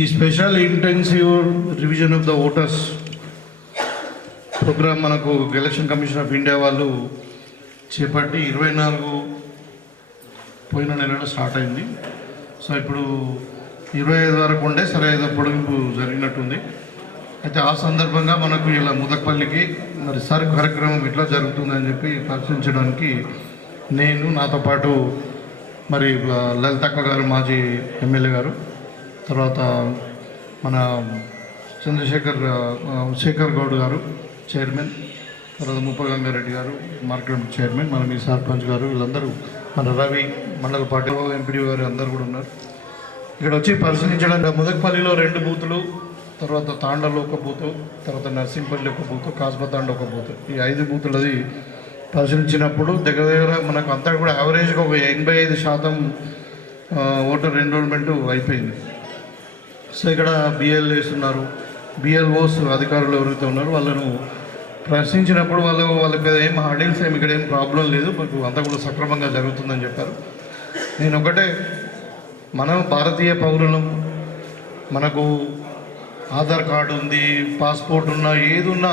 ఈ special intensive revision of the voters program మనకు election commission of India వాళ్ళు చేపట్టి 24 పోయిన నెలలో స్టార్ట్ అయింది. సో ఇప్పుడు 25 వరకు ఉండే సరే ఏదో పొడిగింపు జరిగినట్టుంది. అయితే ఆ సందర్భంగా మనకు ఇలా ముదక్పల్లికి మరి సర్ కార్యక్రమం ఇట్లా జరుగుతుందని చెప్పి పరిశీలించడానికి నేను నాతో పాటు మరి లలితక్క గారు మాజీ ఎమ్మెల్యే గారు, తర్వాత మన శేఖర్ గౌడ్ గారు చైర్మన్, తర్వాత ముప్పగంగారెడ్డి గారు మార్కెట్ చైర్మన్, మన మీ సర్పంచ్ గారు, వీళ్ళందరూ మన రవి మండల పార్టీ ఎంపీడీ గారు అందరూ కూడా ఉన్నారు. ఇక్కడ వచ్చి పరిశీలించడానికి ముదక్పల్లిలో 2 బూతులు, తర్వాత తాండలో ఒక బూతు, తర్వాత నర్సింపల్లి ఒక బూతు, కాస్బతాండ ఒక బూతు, ఈ 5 బూతులది పరిశీలించినప్పుడు దగ్గర మనకు అంతా కూడా యావరేజ్గా ఒక 85% ఓటర్ ఎన్రోల్మెంట్ అయిపోయింది. సో ఇక్కడ బిఎల్ఏస్ ఉన్నారు, బిఎల్ఓస్ అధికారులు ఎవరైతే ఉన్నారో వాళ్ళను ప్రశ్నించినప్పుడు వాళ్ళకి ఏం హర్డిల్స్ ఇక్కడ ఏం ప్రాబ్లం లేదు, మాకు అంతా కూడా సక్రమంగా జరుగుతుందని చెప్పారు. నేను ఒకటే, మనం భారతీయ పౌరులం, మనకు ఆధార్ కార్డు ఉంది, పాస్పోర్ట్ ఉన్నా, ఏది ఉన్నా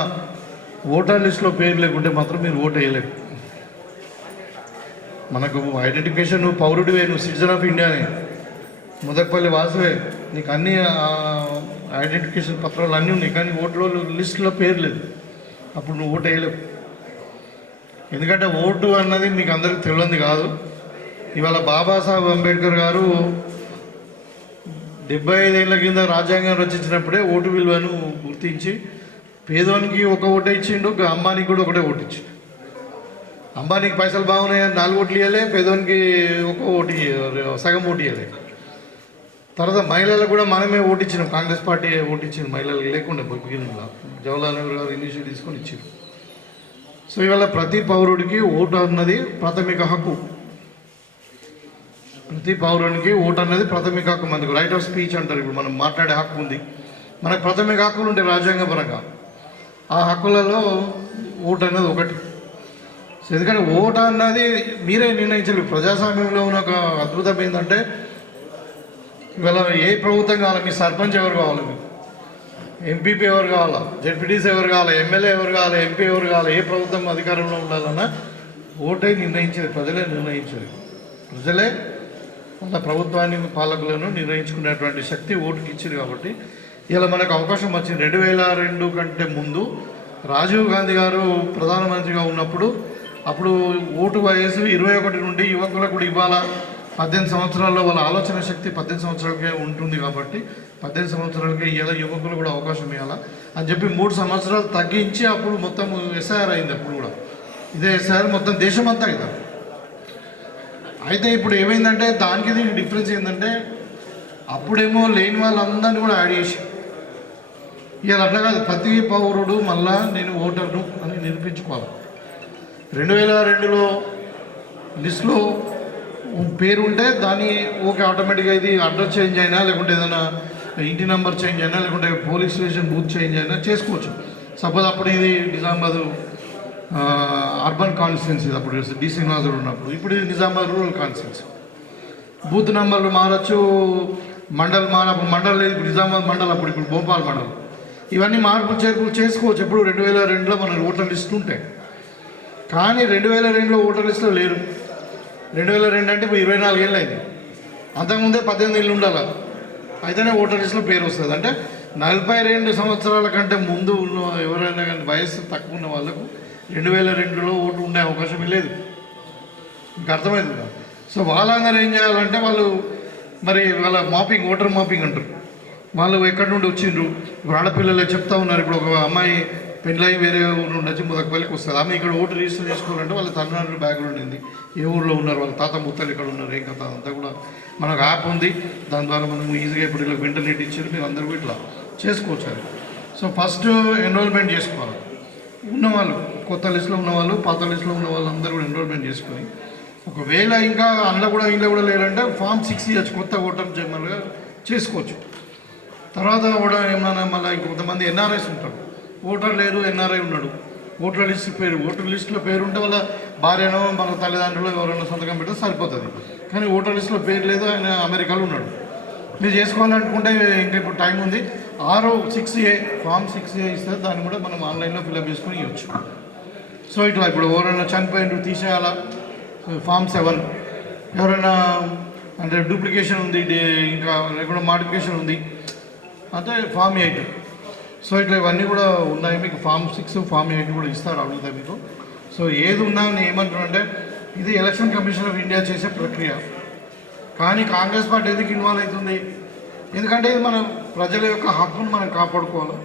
ఓటర్ లిస్ట్లో పేరు లేకుంటే మాత్రం మీరు ఓటు వేయలేరు. మనకు ఐడెంటిఫికేషన్, నువ్వు పౌరుడివే, నువ్వు సిటిజన్ ఆఫ్ ఇండియానే, ముదక్పల్లి వాసువే, నీకు అన్ని ఐడెంటిఫికేషన్ పత్రాలు అన్నీ ఉన్నాయి, కానీ ఓట్లో లిస్టులో పేరు లేదు, అప్పుడు నువ్వు ఓటు వేయలేవు. ఎందుకంటే ఓటు అన్నది మీకు అందరికీ తెలియదు కాదు. ఇవాళ బాబాసాహెబ్ అంబేద్కర్ గారు 75 ఏళ్ళ కింద రాజ్యాంగం రచించినప్పుడే ఓటు విలువను గుర్తించి పేదోనికి ఒక ఓటే ఇచ్చిండు, అంబానీకి కూడా ఒకటే ఓటు ఇచ్చిండు. అంబానీకి పైసలు బాగున్నాయని 4 ఓట్లు ఇవ్వలే, పేదోనికి ఒక ఓటు సగం ఓటు ఇవ్వలే. తర్వాత మహిళలకు కూడా మనమే ఓటు ఇచ్చినాం, కాంగ్రెస్ పార్టీ ఓటు ఇచ్చింది, మహిళలకు లేకుండా బిగినింగ్లో జవహర్లాల్ నెహ్రూ గారు ఇనిషియేటివ్ తీసుకొని ఇచ్చారు. సో ఇవాళ ప్రతి పౌరుడికి ఓటు అన్నది ప్రాథమిక హక్కు, ప్రతి పౌరునికి ఓటు అనేది ప్రాథమిక హక్కు. మనకు రైట్ ఆఫ్ స్పీచ్ అంటారు, ఇప్పుడు మనం మాట్లాడే హక్కు ఉంది, మనకు ప్రాథమిక హక్కులు ఉంటాయి రాజ్యాంగపరంగా. ఆ హక్కులలో ఓటు అనేది ఒకటి. సో ఎందుకంటే ఓటు అన్నది మీరే నిర్ణయించలేదు. ప్రజాస్వామ్యంలో ఉన్న ఒక అద్భుతం ఏంటంటే ఇవాళ ఏ ప్రభుత్వం కావాలి, మీ సర్పంచ్ ఎవరు కావాలి, మీకు ఎంపీపీ ఎవరు కావాలా, జెడ్పీటీసీ ఎవరు కావాలి, ఎమ్మెల్యే ఎవరు కావాలి, ఎంపీ ఎవరు కావాలి, ఏ ప్రభుత్వం అధికారంలో ఉండాలన్నా ఓటే నిర్ణయించేది, ప్రజలే నిర్ణయించేది. ప్రజలే వాళ్ళ ప్రభుత్వాన్ని, పాలకులను నిర్ణయించుకునేటువంటి శక్తి ఓటుకి ఇచ్చింది. కాబట్టి ఇలా మనకు అవకాశం వచ్చింది. 2002 కంటే ముందు రాజీవ్ గాంధీ గారు ప్రధానమంత్రిగా ఉన్నప్పుడు అప్పుడు ఓటు వయసు 21 నుండి యువకులకు కూడా ఇవ్వాలా, 18 సంవత్సరాల్లో వాళ్ళ ఆలోచన శక్తి 18 సంవత్సరాలకే ఉంటుంది. కాబట్టి 18 సంవత్సరాలకే ఇలా యువకులు కూడా అవకాశం ఇవ్వాలా అని చెప్పి 3 సంవత్సరాలు తగ్గించి అప్పుడు మొత్తం ఎస్ఐఆర్ అయింది. అప్పుడు కూడా ఇదే ఎస్ఐఆర్ మొత్తం దేశమంతా కదా. అయితే ఇప్పుడు ఏమైందంటే దానికి దీనికి డిఫరెన్స్ ఏంటంటే అప్పుడేమో లేని వాళ్ళందరినీ కూడా యాడ్ చేసి, ఇవాళ అట్లా కాదు, ప్రతి పౌరుడు మళ్ళా నేను ఓటర్ను అని నిరూపించుకోవాలి. 2002లో లిస్టులో పేరు ఉంటే దాన్ని ఓకే ఆటోమేటిక్గా ఇది అడ్రస్ చేంజ్ అయినా, లేకుంటే ఏదైనా ఇంటి నెంబర్ చేంజ్ అయినా, లేకుంటే పోలీస్ స్టేషన్ బూత్ చేంజ్ అయినా చేసుకోవచ్చు. సపోజ్ అప్పుడు ఇది నిజామాబాద్ అర్బన్ కాన్స్టిట్యున్సీ, అప్పుడు డి శ్రీనివాసుడు ఉన్నప్పుడు, ఇప్పుడు ఇది నిజామాబాద్ రూరల్ కాన్స్టిట్యున్సీ. బూత్ నెంబర్లు మారచ్చు, మండల్ లేదు, ఇప్పుడు నిజామాబాద్ మండల్, ఇప్పుడు భోపాల్ మండల్, ఇవన్నీ మార్పులు చేర్పులు చేసుకోవచ్చు. ఎప్పుడు 2002లో మన ఓటర్ లిస్టు ఉంటాయి, కానీ 2002లో ఓటర్ లిస్టులో లేరు. 2002 అంటే ఇప్పుడు 24 ఏళ్ళు అయింది. అంతకుముందే 18 ఏళ్ళు ఉండాలి, అయితేనే ఓటర్ లిస్టులో పేరు వస్తుంది. అంటే 42 సంవత్సరాల కంటే ముందు ఉన్న ఎవరైనా కానీ వయస్సు తక్కువ ఉన్న వాళ్ళకు 2002లో ఓటు ఉండే అవకాశం లేదు. ఇంకా అర్థమైంది కదా. సో వాళ్ళందరూ ఏం చేయాలంటే వాళ్ళు మరి వాళ్ళ మాపింగ్, ఓటర్ మాపింగ్ అంటారు, వాళ్ళు ఎక్కడి నుండి వచ్చిండ్రు. ఇప్పుడు ఆడపిల్లలు చెప్తా ఉన్నారు, ఇప్పుడు ఒక అమ్మాయి పెళ్ళై వేరే ఊరు నుండి వచ్చి ముదక్పల్లికి వస్తుంది, ఆమె ఇక్కడ ఓటు రిజిస్టర్ చేసుకోవాలంటే వాళ్ళ తల్లిదండ్రుల బ్యాక్గ్రౌండ్ ఉంది, ఏ ఊళ్ళో ఉన్నారు, వాళ్ళ తాత ముత్తలు ఇక్కడ ఉన్నారు, ఏం కథ అంతా కూడా మనకు యాప్ ఉంది. దాని ద్వారా మనం ఈజీగా ఇప్పుడు ఇలా ఇంటర్నెట్ ఇచ్చారు, మీరు అందరూ ఇట్లా చేసుకోవచ్చు అది. సో ఫస్ట్ ఎన్రోల్మెంట్ చేసుకోవాలి. ఉన్నవాళ్ళు, కొత్త లిస్టులో ఉన్నవాళ్ళు, పాత లిస్టులో ఉన్న వాళ్ళు అందరూ కూడా ఎన్రోల్మెంట్ చేసుకొని, ఒకవేళ ఇంకా ఇంట్లో కూడా లేరంటే ఫామ్ 6 ఇవ్వచ్చు, కొత్త ఓటర్ జనరల్గా చేసుకోవచ్చు. తర్వాత కూడా ఏమన్నా మళ్ళీ కొంతమంది ఎన్ఆర్ఐస్ ఉంటారు, ఓటర్ లేదు ఎన్ఆర్ఐ ఉన్నాడు, ఓటర్ లిస్టులో పేరు ఉంటే వాళ్ళ భార్యనో మన తల్లిదండ్రులు ఎవరైనా సంతకం పెడితే సరిపోతుంది. కానీ ఓటర్ లిస్టులో పేరు లేదు, ఆయన అమెరికాలో ఉన్నాడు, మీరు చేసుకోవాలనుకుంటే ఇంకా ఇప్పుడు టైం ఉంది. 6A ఫామ్ 6A ఇస్తే దాన్ని కూడా మనం ఆన్లైన్లో ఫిల్అప్ చేసుకొని ఇవ్వచ్చు. సో ఇట్లా ఇప్పుడు ఎవరైనా చనిపోయిన తీసేయాలా ఫామ్ 7, ఎవరైనా అంటే డూప్లికేషన్ ఉంది, ఇంకా కూడా మాడిఫికేషన్ ఉంది అంటే ఫామ్ 8. సో ఇట్లా ఇవన్నీ కూడా ఉన్నాయి. మీకు ఫామ్ 6 ఫామ్ 8 కూడా ఇస్తారు, అడుగుతాయి మీకు. సో ఏది ఉన్నా నేను ఏమంటున్నానంటే ఇది ఎలక్షన్ కమిషన్ ఆఫ్ ఇండియా చేసే ప్రక్రియ. కానీ కాంగ్రెస్ పార్టీ ఎందుకు ఇన్వాల్వ్ అవుతుంది? ఎందుకంటే ఇది మన ప్రజల యొక్క హక్కును మనం కాపాడుకోవాలి.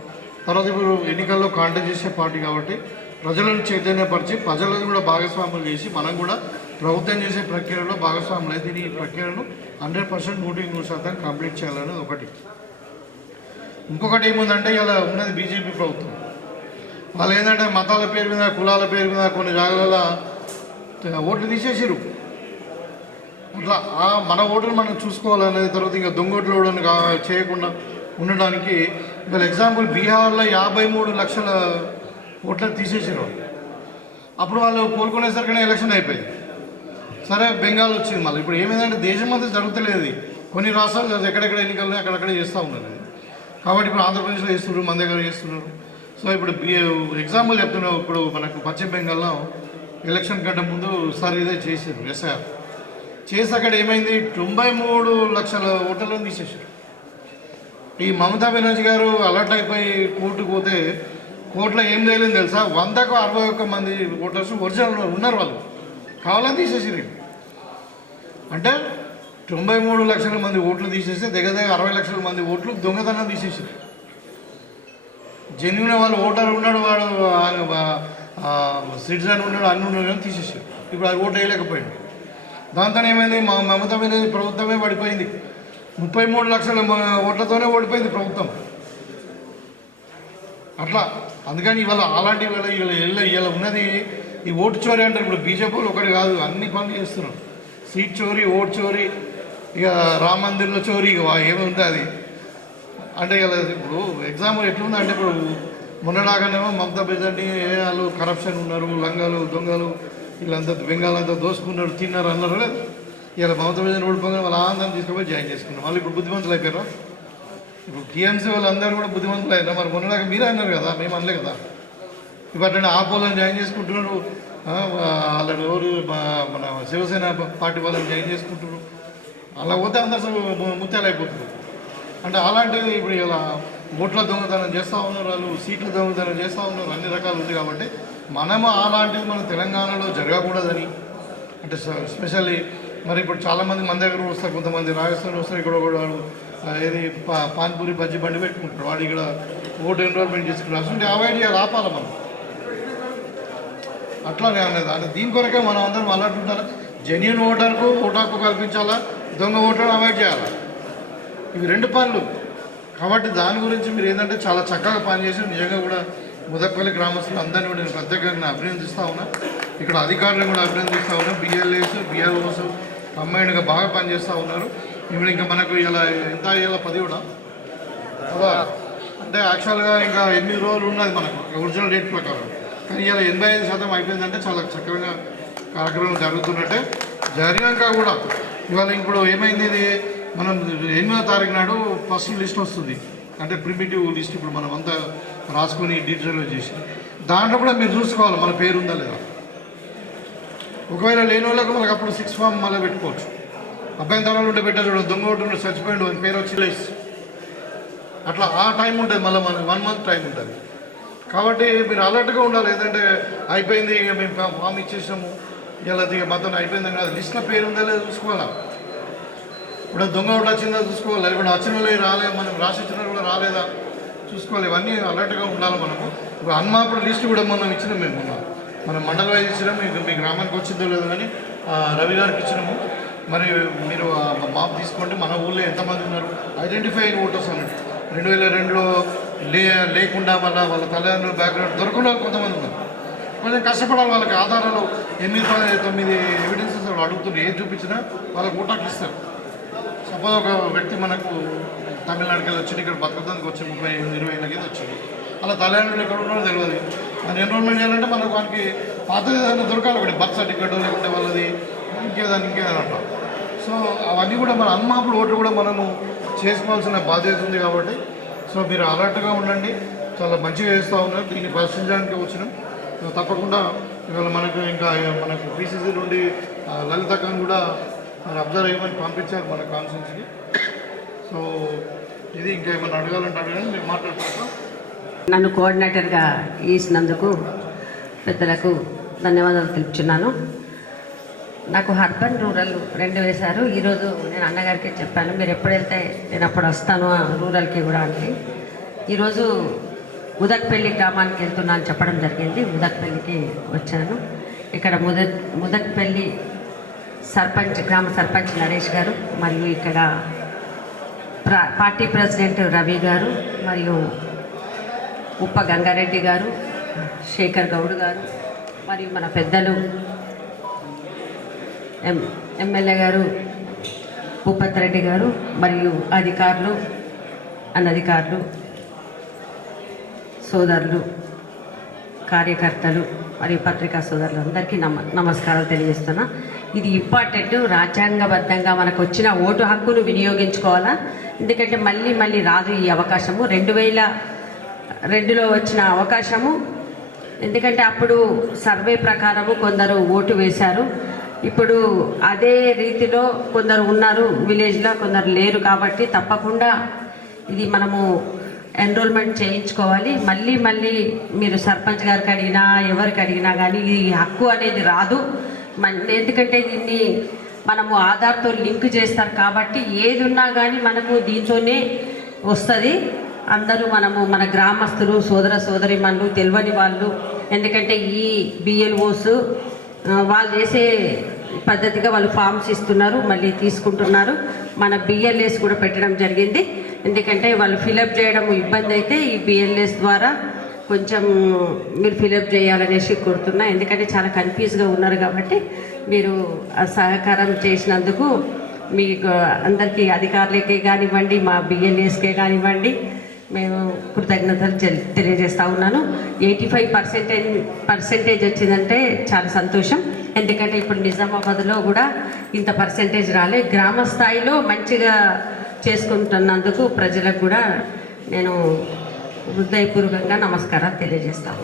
తర్వాత ఇప్పుడు ఎన్నికల్లో కాంటెస్ట్ చేసే పార్టీ కాబట్టి ప్రజలను చైతన్యపరిచి ప్రజలను కూడా భాగస్వాములు చేసి మనం కూడా ప్రభుత్వం చేసే ప్రక్రియలో భాగస్వాములు అయితే ఈ ప్రక్రియను 100% 100% కంప్లీట్ చేయాలనేది ఒకటి. ఇంకొకటి ఏముందంటే ఇలా ఉన్నది బీజేపీ ప్రభుత్వం. వాళ్ళు ఏంటంటే మతాల పేరు మీద, కులాల పేరు మీద కొన్ని జాగాలలో ఓట్లు తీసేసారు. అట్లా మన ఓటును మనం చూసుకోవాలనేది. తర్వాత ఇంకా దొంగోట్లు ఓడని చేయకుండా ఉండడానికి వీళ్ళ ఎగ్జాంపుల్ బీహార్లో 53 లక్షల ఓట్లను తీసేసారు. అప్పుడు వాళ్ళు కోలుకునేసరికనే ఎలక్షన్ అయిపోయింది. సరే బెంగాల్ వచ్చింది. మళ్ళీ ఇప్పుడు ఏమైందంటే దేశం అంతా జరుగుతలేదు. కొన్ని రాష్ట్రాలు ఎక్కడెక్కడ ఎన్నికలు అక్కడక్కడ చేస్తూ ఉన్నారు. కాబట్టి ఇప్పుడు ఆంధ్రప్రదేశ్లో చేస్తున్నారు, మన దగ్గర చేస్తున్నారు. సో ఇప్పుడు ఎగ్జాంపుల్ చెప్తున్నాం. ఇప్పుడు మనకు పశ్చిమ బెంగాల్లో ఎలక్షన్ కంటే ముందు సార్ ఇదే చేశారు. ఎస్ఐఆర్ చేసి అక్కడ ఏమైంది 93 లక్షల ఓటర్లను తీసేసారు. ఈ మమతా బెనర్జీ గారు అలర్ట్ అయిపోయి కోర్టుకు పోతే కోర్టులో ఏం చేయలేదు తెలుసా? 100కు 61 మంది ఓటర్స్ ఒరిజినల్ ఉన్నారు, వాళ్ళు కావాలని తీసేసారు. అంటే 93 లక్షల మంది ఓట్లు తీసేస్తే దగ్గర 60 లక్షల మంది ఓట్లు దొంగతనం తీసేసారు. జెన్యున్ వాళ్ళు ఓటర్ ఉన్నాడు, వాడు సిటిజన్ ఉన్నాడు, అన్ని ఉన్నాడు కానీ తీసేసారు. ఇప్పుడు అది ఓటు వేయలేకపోయాడు. దాంతో ఏమైంది? మమతా బెనర్జీ ప్రభుత్వమే పడిపోయింది. 33 లక్షల ఓట్లతోనే ఓడిపోయింది ప్రభుత్వం. అట్లా అందుకని ఇవాళ అలాంటి ఇలా ఉన్నది ఈ ఓటు చోరీ అంటారు. ఇప్పుడు బీజేపీలు ఒకటి కాదు, అన్ని పనులు చేస్తున్నారు. సీట్ చోరీ, ఓటు చోరీ, ఇక రామ మందిర్లో చోరీ, ఇక ఏముంటుంది అది. అంటే ఇలా ఇప్పుడు ఎగ్జాంపుల్ ఎట్లుంది అంటే ఇప్పుడు మొన్నలాగానేమో మమతా బెనర్జీ వాళ్ళు కరప్షన్ ఉన్నారు, లంగాలు దొంగలు వీళ్ళంతా బెంగాల్ దోసుకున్నారు, తిన్నారు అన్నారు లేదు. ఇలా మమతా బెనర్జీ ఓడిపోగానే వాళ్ళ ఆనందాన్ని తీసుకుపోయి జాయిన్ చేసుకున్నారు. మళ్ళీ ఇప్పుడు బుద్ధిమంతులు అయిపోయారా? ఇప్పుడు టీఎంసీ వాళ్ళందరూ కూడా బుద్ధిమంతులు అయినా. మరి మొన్నలాగా మీరే అన్నారు కదా, మేము అనలే కదా. ఇప్పుడు అట్లా ఆ పోలను జాయిన్ చేసుకుంటున్నారు, వాళ్ళని ఎవరు మన శివసేన పార్టీ వాళ్ళని జాయిన్ చేసుకుంటున్నారు. అలా పోతే అందరూ ముత్యాలు అయిపోతున్నారు. అంటే అలాంటివి ఇప్పుడు ఇలా ఓట్ల దొంగతనం చేస్తూ ఉన్నారు, వాళ్ళు సీట్ల దొంగతనం చేస్తూ ఉన్నారు, అన్ని రకాలు ఉంది. కాబట్టి మనము అలాంటివి మన తెలంగాణలో జరగకూడదని అంటే స్పెషల్లీ మరి ఇప్పుడు చాలామంది మన దగ్గర వస్తారు, కొంతమంది రాజస్థాన్ వస్తారు, ఇక్కడ కూడా ఏది పాన్పూరి బజ్జీ బండి పెట్టుకుంటారు, వాడు ఇక్కడ ఓటు ఎన్రోల్మెంట్ చేసుకుంటారు. అసలు అవాయిడ్ చేయాలి, ఆపాలి మనం. అట్లానే అనేది అంటే దీని కొరకే మనం అందరం అలర్ట్ ఉండాలి. జెన్యున్ ఓటర్కు ఓటు హక్కు కల్పించాలా, దొంగ ఓటర్ను అవాయిడ్ చేయాలి. ఇవి రెండు పనులు. కాబట్టి దాని గురించి మీరు ఏంటంటే చాలా చక్కగా పనిచేసి నిజంగా కూడా ముదక్పల్లి గ్రామస్తులు అందరినీ కూడా నేను ప్రత్యేకంగా అభినందిస్తూ ఉన్నా. ఇక్కడ అధికారులను కూడా అభినందిస్తూ ఉన్నా. బిఎల్ఏస్ బిఎల్ఓస్ కంబైన్డ్గా బాగా పనిచేస్తూ ఉన్నారు. ఇప్పుడు ఇంకా మనకు ఇలా ఎంత ఇలా 10 కూడా కదా అంటే యాక్చువల్గా ఇంకా 8 రోజులు ఉన్నది మనకు ఒరిజినల్ డేట్ ప్రకారం. కానీ ఇలా 85% అయిపోయిందంటే చాలా చక్కగా కార్యక్రమం జరుగుతున్నట్టే. జరిగాక కూడా ఇవాళ ఇప్పుడు ఏమైంది, ఇది మనం 8వ తారీఖు నాడు ఫస్ట్ లిస్ట్ వస్తుంది. అంటే ప్రిమిటివ్ లిస్ట్ ఇప్పుడు మనం అంతా రాసుకొని డిజిటల్ చేసి దాంట్లో కూడా మీరు చూసుకోవాలి మన పేరు ఉందా లేదా. ఒకవేళ లేని వాళ్ళకు మనకు అప్పుడు 6 ఫామ్ మళ్ళీ పెట్టుకోవచ్చు. అభ్యంతరాలు ఉంటే పెట్టారు, దొంగ ఒకటి చచ్చిపోయిండు అని పేరు వచ్చి లేస్ అట్లా ఆ టైం ఉంటుంది. మళ్ళీ మనకు 1 మంత్ టైం ఉంటుంది. కాబట్టి మీరు అలర్ట్గా ఉండాలి. ఏదంటే అయిపోయింది ఇక మేము ఫామ్ ఇచ్చేసాము ఇలా మొత్తం అయిపోయిందని కాదు, లిస్ట్లో పేరు ఉందా లేదా చూసుకోవాలా. ఇప్పుడు దొంగ ఒకటి వచ్చిందా చూసుకోవాలి. ఇప్పుడు వచ్చిన వాళ్ళు రాలేదు, మనం రాసి ఇచ్చిన కూడా రాలేదా చూసుకోవాలి. ఇవన్నీ అలర్ట్గా ఉండాలి మనకు. ఇప్పుడు అన్మాపుడు లిస్ట్ కూడా మనం ఇచ్చినాం. మేము మనం మండల వైజ్ ఇచ్చినాము. మీ గ్రామానికి వచ్చిందో లేదో కానీ రవి గారికి ఇచ్చినాము. మరి మీరు మాప్ తీసుకోండి, మన ఊళ్ళో ఎంతమంది ఉన్నారు ఐడెంటిఫై అయిన ఓటర్స్ అన్నట్టు. 2002లో లేకుండా వాళ్ళ తల్లిదండ్రుల బ్యాక్గ్రౌండ్ దొరకకుండా కొంతమంది ఉన్నారు. కొంచెం కష్టపడాలి. వాళ్ళకి ఆధారాలు 8-9 ఎవిడెన్సెస్ అడుగుతున్నారు. ఏది చూపించినా వాళ్ళకి ఓటాకి ఇస్తారు. సపోజ్ ఒక వ్యక్తి మనకు తమిళనాడుకి వెళ్ళి వచ్చి ఇక్కడ బతకడానికి వచ్చి 30-20 ఏళ్ళకి వచ్చింది. అలా తల్లిదండ్రులు ఎక్కడ ఉన్నారో తెలియదు. అది ఎన్రోల్మెంట్ చేయాలంటే మనకు వానికి పాత ఏదైనా దొరకాలి, ఒకటి బర్త్ సర్టిఫికేట్ లేకుంటే వాళ్ళది ఇంకేదాన్ని అంటాం. సో అవన్నీ కూడా మన అన్మాపుడు ఓట్లు కూడా మనము చేసుకోవాల్సిన బాధ్యత ఉంది కాబట్టి సో మీరు అలర్ట్గా ఉండండి. చాలా మంచిగా చేస్తూ ఉన్నారు. దీన్ని పరిశీలించడానికి వచ్చినాం. తప్పకుండా ఇవాళ మనకు ఇంకా మనకు పీసీసీ నుండి లలితక్కను కూడా మరి అబ్జర్వ్ అయ్యమని పంపించారు మన కాన్ఫరెన్స్కి. సో ఇది ఇంకా ఏమైనా అడగాలంటే అడగండి, మీరు మాట్లాడుకుంటాం. నన్ను కోఆర్డినేటర్గా వేసినందుకు పెద్దలకు ధన్యవాదాలు తెలుపుచున్నాను. నాకు అర్బన్ రూరల్ 2 వేశారు. ఈరోజు నేను అన్నగారికి చెప్పాను, మీరు ఎప్పుడు వెళ్తే నేను అప్పుడు వస్తాను రూరల్కి కూడా అంటే. ఈరోజు ముదక్పల్లి గ్రామానికి వెళ్తున్నా అని చెప్పడం జరిగింది. ముదక్పల్లికి వచ్చాను. ఇక్కడ ముదక్పల్లి సర్పంచ్, గ్రామ సర్పంచ్ నరేష్ గారు, మరియు ఇక్కడ పార్టీ ప్రెసిడెంట్ రవి గారు, మరియు ఉప్ప గంగారెడ్డి గారు, శేఖర్ గౌడ్ గారు, మరియు మన పెద్దలు ఎమ్మెల్యే గారు భూపత్ రెడ్డి గారు, మరియు అధికారులు, అనధికారులు, సోదరులు, కార్యకర్తలు మరియు పత్రికా సోదరులు అందరికీ నమస్కారాలు తెలియజేస్తున్నా. ఇది ఇంపార్టెంట్. రాజ్యాంగబద్ధంగా మనకు వచ్చిన ఓటు హక్కును వినియోగించుకోవాలా. ఎందుకంటే మళ్ళీ మళ్ళీ రాదు ఈ అవకాశము. 2002లో వచ్చిన అవకాశము. ఎందుకంటే అప్పుడు సర్వే ప్రకారము కొందరు ఓటు వేశారు. ఇప్పుడు అదే రీతిలో కొందరు ఉన్నారు విలేజ్లో, కొందరు లేరు. కాబట్టి తప్పకుండా ఇది మనము ఎన్రోల్మెంట్ చేయించుకోవాలి. మళ్ళీ మళ్ళీ మీరు సర్పంచ్ గారికి అడిగినా ఎవరికి అడిగినా కానీ ఈ హక్కు అనేది రాదు. ఎందుకంటే దీన్ని మనము ఆధార్తో లింక్ చేస్తారు కాబట్టి ఏది ఉన్నా కానీ మనము దీంతోనే వస్తుంది. అందరూ మన గ్రామస్తులు, సోదరీమణులు, తెలియని వాళ్ళు, ఎందుకంటే ఈ బిఎల్ఓస్ వాళ్ళు చేసే పద్ధతిగా వాళ్ళు ఫామ్స్ ఇస్తున్నారు, మళ్ళీ తీసుకుంటున్నారు. మన బిఎల్ఎస్ కూడా పెట్టడం జరిగింది. ఎందుకంటే వాళ్ళు ఫిలప్ చేయడం ఇబ్బంది అయితే ఈ బిఎల్ఎస్ ద్వారా కొంచెం మీరు ఫిలప్ చేయాలనేసి కోరుతున్నా. ఎందుకంటే చాలా కన్ఫ్యూజ్గా ఉన్నారు కాబట్టి మీరు సహకారం చేసినందుకు మీకు అందరికీ, అధికారులకే కానివ్వండి, మా బిఎల్ఎస్కే కానివ్వండి, మేము కృతజ్ఞతలు తెలియజేస్తూ ఉన్నాను. 85% వచ్చిందంటే చాలా సంతోషం. ఎందుకంటే ఇప్పుడు నిజామాబాద్లో కూడా ఇంత పర్సెంటేజ్ రాలే. గ్రామ స్థాయిలో మంచిగా చేసుకుంటున్నందుకు ప్రజలకు కూడా నేను హృదయపూర్వకంగా నమస్కారాలు తెలియజేస్తాను.